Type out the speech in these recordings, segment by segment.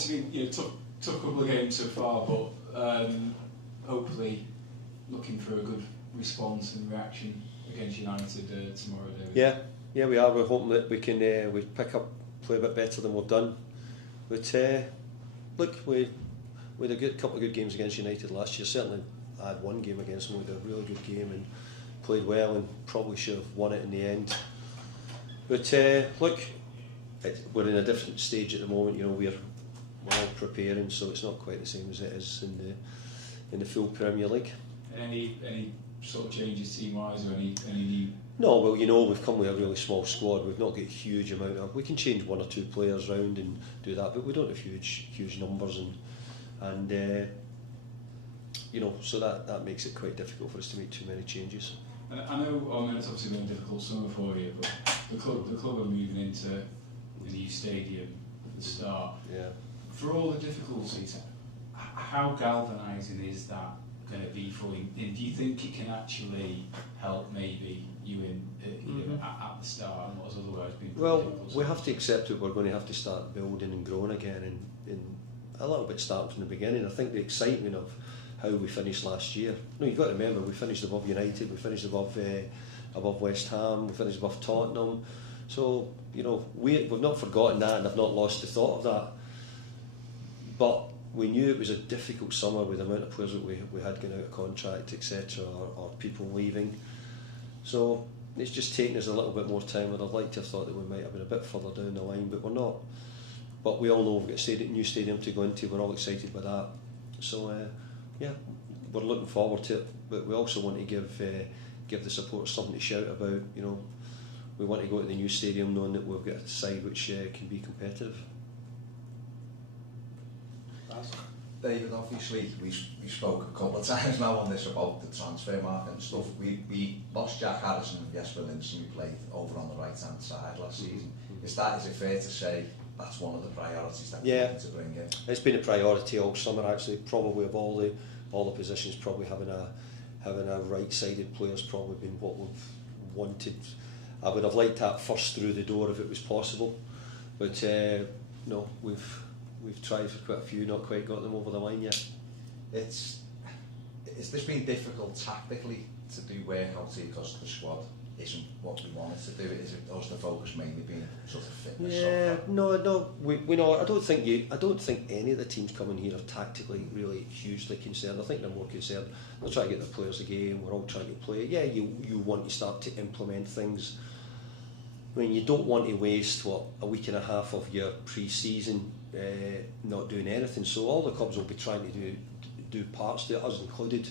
obviously took a couple of games so far, but hopefully looking for a good response and reaction against United tomorrow, David. Yeah, we are. We're hoping that we can we pick up, play a bit better than we've done. But look, we had a couple of good games against United last year. Certainly, I had one game against them. We had a really good game and played well, and probably should have won it in the end. But look, we're in a different stage at the moment. We're all preparing, so it's not quite the same as it is in the full Premier League. Any sort of changes team-wise, or any new? No, well, we've come with a really small squad. We've not got a huge amount of. We can change one or two players around and do that, but we don't have huge numbers, and so that makes it quite difficult for us to make too many changes. I know it's obviously been a difficult summer for you, but the club are moving into the new stadium at the start. Yeah. For all the difficulties, how galvanising is that going to be for you? And do you think it can actually help maybe you at the start, and what has otherwise been? Well, we have to accept that we're going to have to start building and growing again, and a little bit starting from the beginning. I think the excitement of how we finished last year. No, you've got to remember, we finished above United, we finished above West Ham, we finished above Tottenham. So we've not forgotten that, and I've not lost the thought of that. But we knew it was a difficult summer with the amount of players that we had going out of contract, etc., or people leaving. So it's just taken us a little bit more time, and I'd like to have thought that we might have been a bit further down the line, but we're not. But we all know we've got a new stadium to go into, we're all excited by that. So we're looking forward to it, but we also want to give the supporters something to shout about. We want to go to the new stadium knowing that we've got a side which can be competitive. David, obviously we spoke a couple of times now on this about the transfer market and stuff. We lost Jack Harrison and Jesper Lindström, who played over on the right hand side last season. Is it fair to say that's one of the priorities that we're looking to bring in? It's been a priority all summer actually. Probably of all the positions, probably having a right-sided player's probably been what we've wanted. I would have liked that first through the door if it was possible, but no, we've tried for quite a few, not quite got them over the line yet. Has this been difficult tactically to do work out here because the squad isn't what we wanted to do? Or has the focus mainly been sort of fitness? Yeah, no. We know. I don't think any of the teams coming here are tactically really hugely concerned. I think they're more concerned. They're trying to get the players a game. We're all trying to play. Yeah, you want to start to implement things. I mean, you don't want to waste a week and a half of your pre-season not doing anything. So all the clubs will be trying to do parts to it, us included.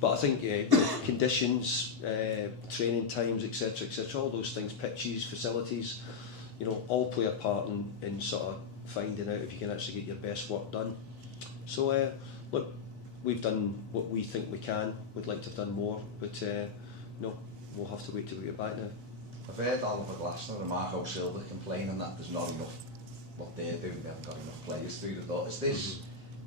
But I think conditions, training times, etc., all those things, pitches, facilities, all play a part in sort of finding out if you can actually get your best work done. So look, we've done what we think we can. We'd like to have done more, but no, we'll have to wait till we get back now. I've heard Oliver Glasner and Marco Silva complaining that there's not enough what they're doing, they haven't got enough players through the door. Is this,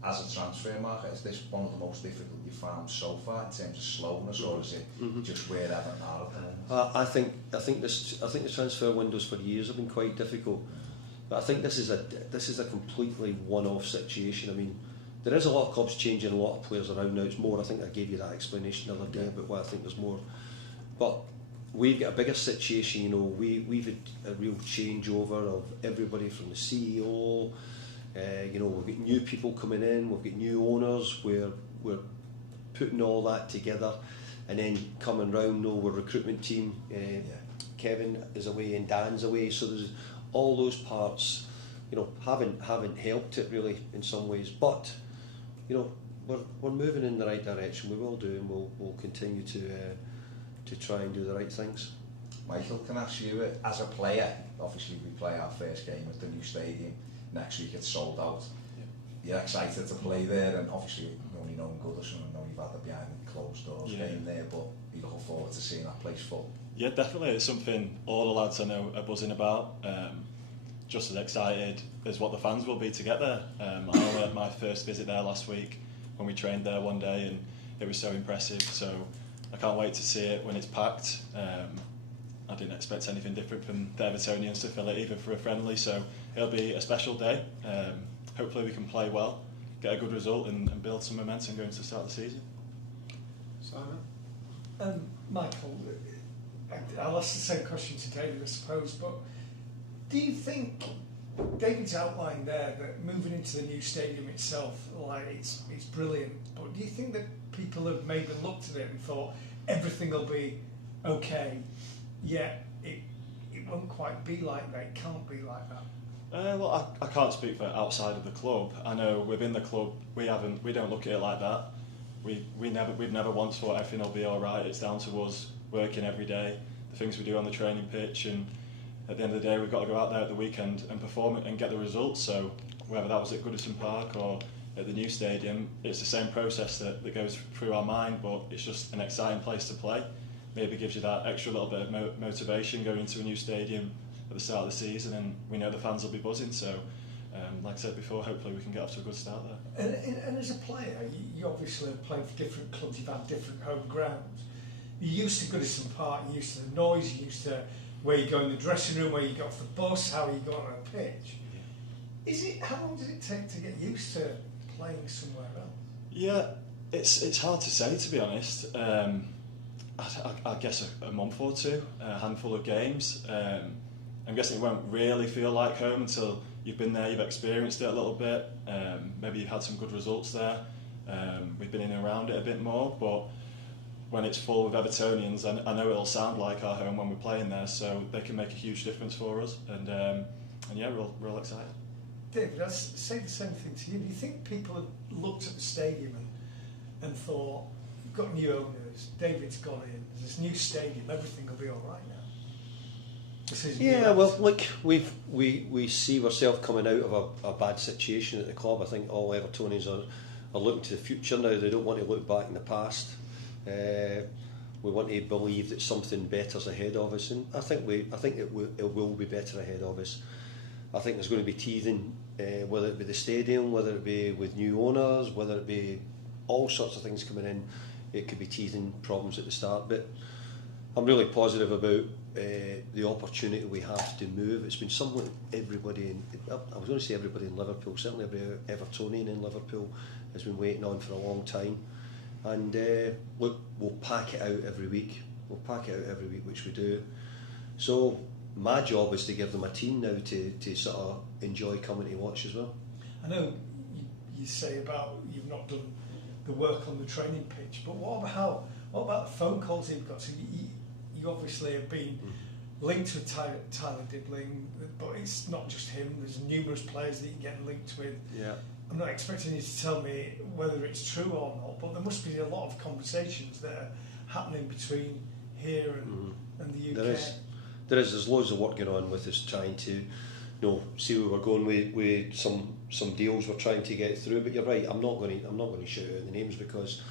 as a transfer market, is this one of the most difficult you've found so far in terms of slowness, or is it just where Everton are at the moment? I think the transfer windows for years have been quite difficult, but I think this is a completely one-off situation. I mean, there is a lot of clubs changing a lot of players around now. It's more, I think I gave you that explanation the other day about why I think there's more, but we've got a bigger situation. We've had a real changeover of everybody from the CEO. We've got new people coming in, we've got new owners, we're putting all that together, and then coming round, we're recruitment team, Kevin is away and Dan's away, so there's all those parts, haven't helped it really in some ways, but we're moving in the right direction. We will do, and we'll continue to try and do the right things. Michael, can I ask you, as a player, obviously we play our first game at the new stadium, next week it's sold out. You're excited to play there, and obviously you only know Goodison, and know you've had the behind closed doors game there, but you're looking forward to seeing that place full. Yeah, definitely. It's something all the lads I know are buzzing about. Just as excited as what the fans will be to get there. I only had my first visit there last week when we trained there one day, and it was so impressive. So I can't wait to see it when it's packed. I didn't expect anything different from the Evertonians to fill it, even for a friendly. So it'll be a special day. hopefully we can play well, get a good result and build some momentum going to the start of the season. Simon? Michael, I'll ask the same question to David, I suppose, but do you think David's outlined there that moving into the new stadium itself, like it's brilliant, but do you think that people have maybe looked at it and thought everything will be okay, yet it won't quite be like that, it can't be like that? Well, I can't speak for outside of the club. I know within the club we don't look at it like that. We've never once thought everything will be all right. It's down to us working every day, the things we do on the training pitch, and at the end of the day we've got to go out there at the weekend and perform it and get the results. So whether that was at Goodison Park or at the new stadium, it's the same process that goes through our mind, but it's just an exciting place to play. Maybe gives you that extra little bit of motivation going into a new stadium at the start of the season, and we know the fans will be buzzing. So like I said before, hopefully we can get off to a good start there. And as a player, you obviously have played for different clubs, you've had different home grounds. You're used to Goodison Park, you're used to the noise, you're used to where you go in the dressing room, where you go off the bus, how you go on a pitch. How long does it take to get used to playing somewhere else? Yeah, it's hard to say, to be honest. I guess a month or two, a handful of games. I'm guessing it won't really feel like home until you've been there, you've experienced it a little bit. Maybe you've had some good results there. We've been in and around it a bit more, but when it's full with Evertonians, I know it'll sound like our home when we're playing there, so they can make a huge difference for us. And yeah, we're all excited. David, I'd say the same thing to you. Do you think people have looked at the stadium and thought, we've got new owners, David's gone in, there's this new stadium, everything will be all right now? Yeah, well, look, we see ourselves coming out of a bad situation at the club. I think all Evertonians are looking to the future now. They don't want to look back in the past. We want to believe that something better's ahead of us, and I think it will be better ahead of us. I think there's going to be teething, whether it be the stadium, whether it be with new owners, whether it be all sorts of things coming in. It could be teething problems at the start, but I'm really positive about the opportunity we have to move. It's been something everybody I was going to say everybody in Liverpool, certainly every Evertonian in Liverpool has been waiting on for a long time. And look, we'll pack it out every week. Which we do. So my job is to give them a team now to sort of enjoy coming to watch as well. I know you say about you've not done the work on the training pitch, but what about the phone calls you've got? So you obviously have been linked with Tyler Dibling, but it's not just him. There's numerous players that you get linked with. Yeah. I'm not expecting you to tell me whether it's true or not, but there must be a lot of conversations that are happening between here and the UK. There's loads of work going on with us trying to, see where we're going with some deals we're trying to get through. But you're right, I'm not going to shout out the names because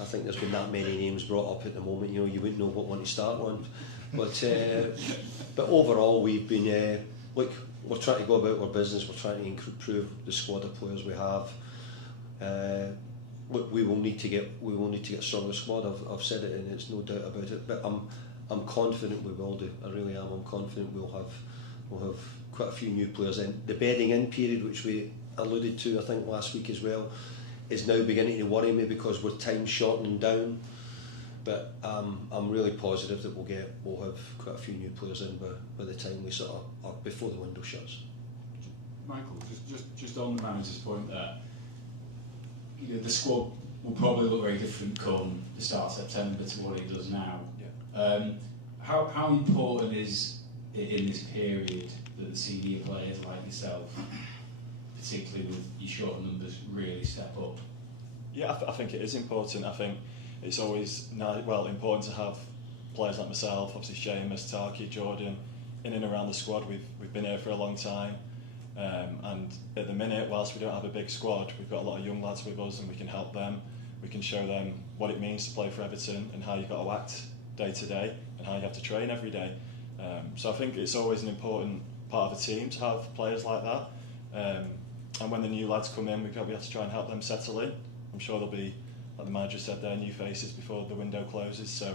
I think there's been that many names brought up at the moment. You wouldn't know what one to start on. But overall, we've been we're trying to go about our business. We're trying to improve the squad of players we have. We will need to get a stronger squad. I've said it, and it's no doubt about it. But I'm confident we will do. I really am. I'm confident we'll have quite a few new players in. The bedding in period, which we alluded to, I think last week as well, is now beginning to worry me because we're time shortening down. But I'm really positive that we'll have quite a few new players in by the time we sort of are before the window shuts. Michael, just on the manager's point there, the squad will probably look very different come the start of September to what it does now. Yeah. How important is it in this period that the senior players like yourself, particularly with your short numbers, really step up? Yeah, I think it is important. I think it's always important to have players like myself, obviously Seamus, Tarky, Jordan, in and around the squad. We've been here for a long time, and at the minute, whilst we don't have a big squad, we've got a lot of young lads with us, and we can help them. We can show them what it means to play for Everton and how you've got to act day to day and how you have to train every day. So I think it's always an important part of a team to have players like that. And when the new lads come in, we have to try and help them settle in. I'm sure there'll be, like the manager said there, new faces before the window closes. So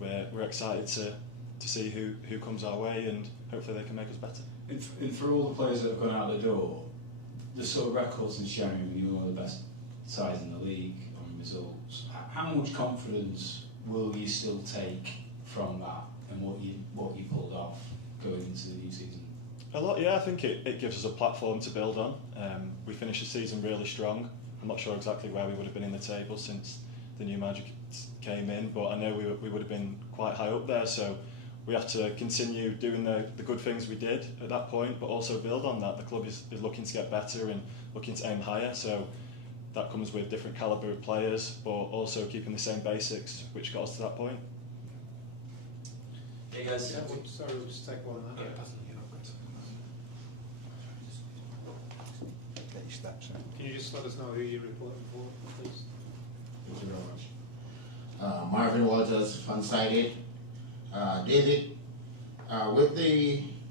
we're excited to see who comes our way, and hopefully they can make us better. And for all the players that have gone out the door, the sort of record since January, when you were one of the best sides in the league on results, how much confidence will you still take from that and what you pulled off going into the new season? A lot, yeah. I think it gives us a platform to build on. We finished the season really strong. I'm not sure exactly where we would have been in the table since the new manager came in, but I know we would have been quite high up there. So we have to continue doing the good things we did at that point, but also build on that. The club is looking to get better and looking to aim higher. So that comes with different calibre of players, but also keeping the same basics, which got us to that point. Hey guys. Yeah, sorry, we'll just take one. Yeah. Can you just let us know who you're reporting for, please? Thank you very much. Marvin Walters, Fansided. David, with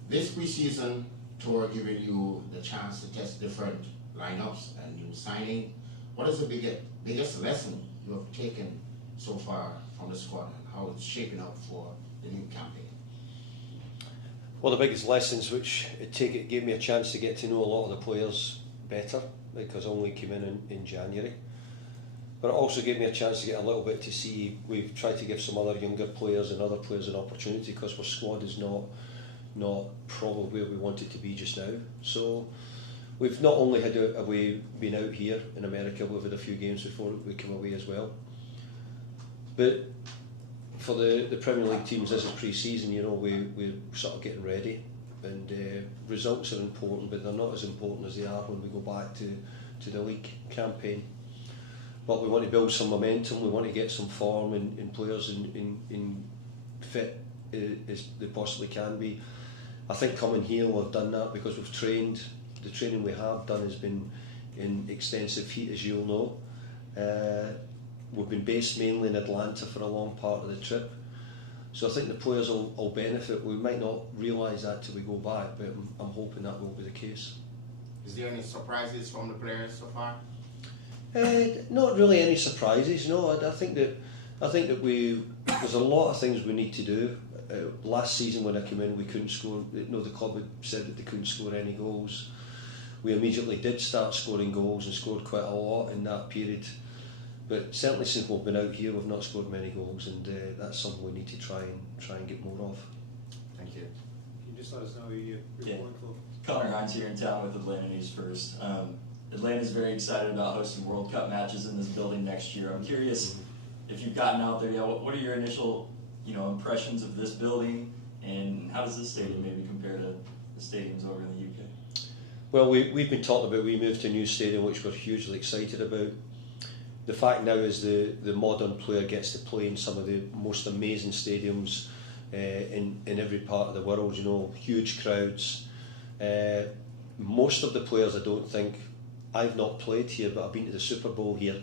this preseason tour giving you the chance to test different lineups and new signing, what is the biggest lesson you have taken so far from the squad and how it's shaping up for the new campaign? Well, the biggest lessons which it gave me a chance to get to know a lot of the players better, because I only came in January. But it also gave me a chance to get a little bit to see. We've tried to give some other younger players and other players an opportunity, because our squad is not probably where we want it to be just now. So we've not only had been out here in America, we've had a few games before we come away as well. But for the Premier League teams, this is pre-season. We're sort of getting ready, and results are important, but they're not as important as they are when we go back to the league campaign. But we want to build some momentum. We want to get some form in players in fit as they possibly can be. I think coming here we've done that because we've trained. The training we have done has been in extensive heat, as you'll know. We've been based mainly in Atlanta for a long part of the trip. So I think the players will benefit. We might not realise that till we go back, but I'm hoping that will be the case. Is there any surprises from the players so far? Not really any surprises. No, I think that there's a lot of things we need to do. Last season when I came in, we couldn't score. The club had said that they couldn't score any goals. We immediately did start scoring goals and scored quite a lot in that period. But certainly since we've been out here, we've not scored many goals, and that's something we need to try and get more of. Thank you. Can you just let us know who you're reporting for? Connor Hines here in town with Atlanta News First. Atlanta's very excited about hosting World Cup matches in this building next year. I'm curious if you've gotten out there yet. What are your initial, impressions of this building, and how does this stadium maybe compare to the stadiums over in the UK? Well, we've been talking about we moved to a new stadium, which we're hugely excited about. The fact now is the modern player gets to play in some of the most amazing stadiums in every part of the world. Huge crowds. Most of the players, I don't think. I've not played here, but I've been to the Super Bowl here,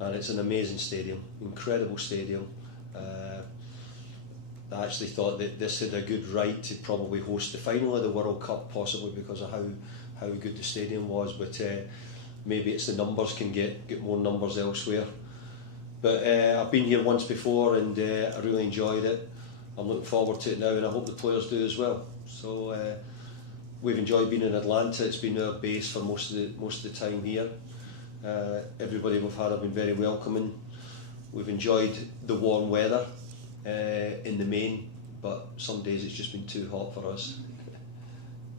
and it's an amazing stadium, incredible stadium. I actually thought that this had a good right to probably host the final of the World Cup, possibly because of how good the stadium was, but maybe it's the numbers, can get more numbers elsewhere. But I've been here once before, and I really enjoyed it. I'm looking forward to it now, and I hope the players do as well. So we've enjoyed being in Atlanta. It's been our base for most of the time here. Everybody we've had have been very welcoming. We've enjoyed the warm weather in the main, but some days it's just been too hot for us.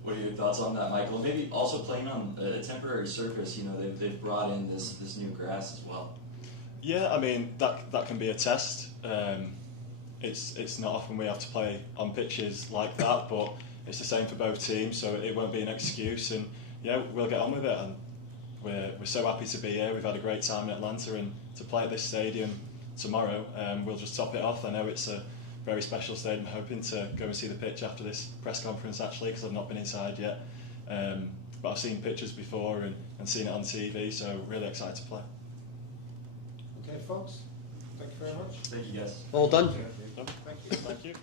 What are your thoughts on that, Michael? And maybe also playing on a temporary surface. They've brought in this new grass as well. Yeah, I mean that can be a test. It's not often we have to play on pitches like that, but it's the same for both teams, so it won't be an excuse. And yeah, we'll get on with it. And we're so happy to be here. We've had a great time in Atlanta, and to play at this stadium tomorrow, we'll just top it off. I know it's a very special stadium. I'm hoping to go and see the pitch after this press conference, actually, because I've not been inside yet. But I've seen pictures before and seen it on TV, so really excited to play. Okay, folks. Thank you very much. Thank you, guys. All done. Thank you. Thank you.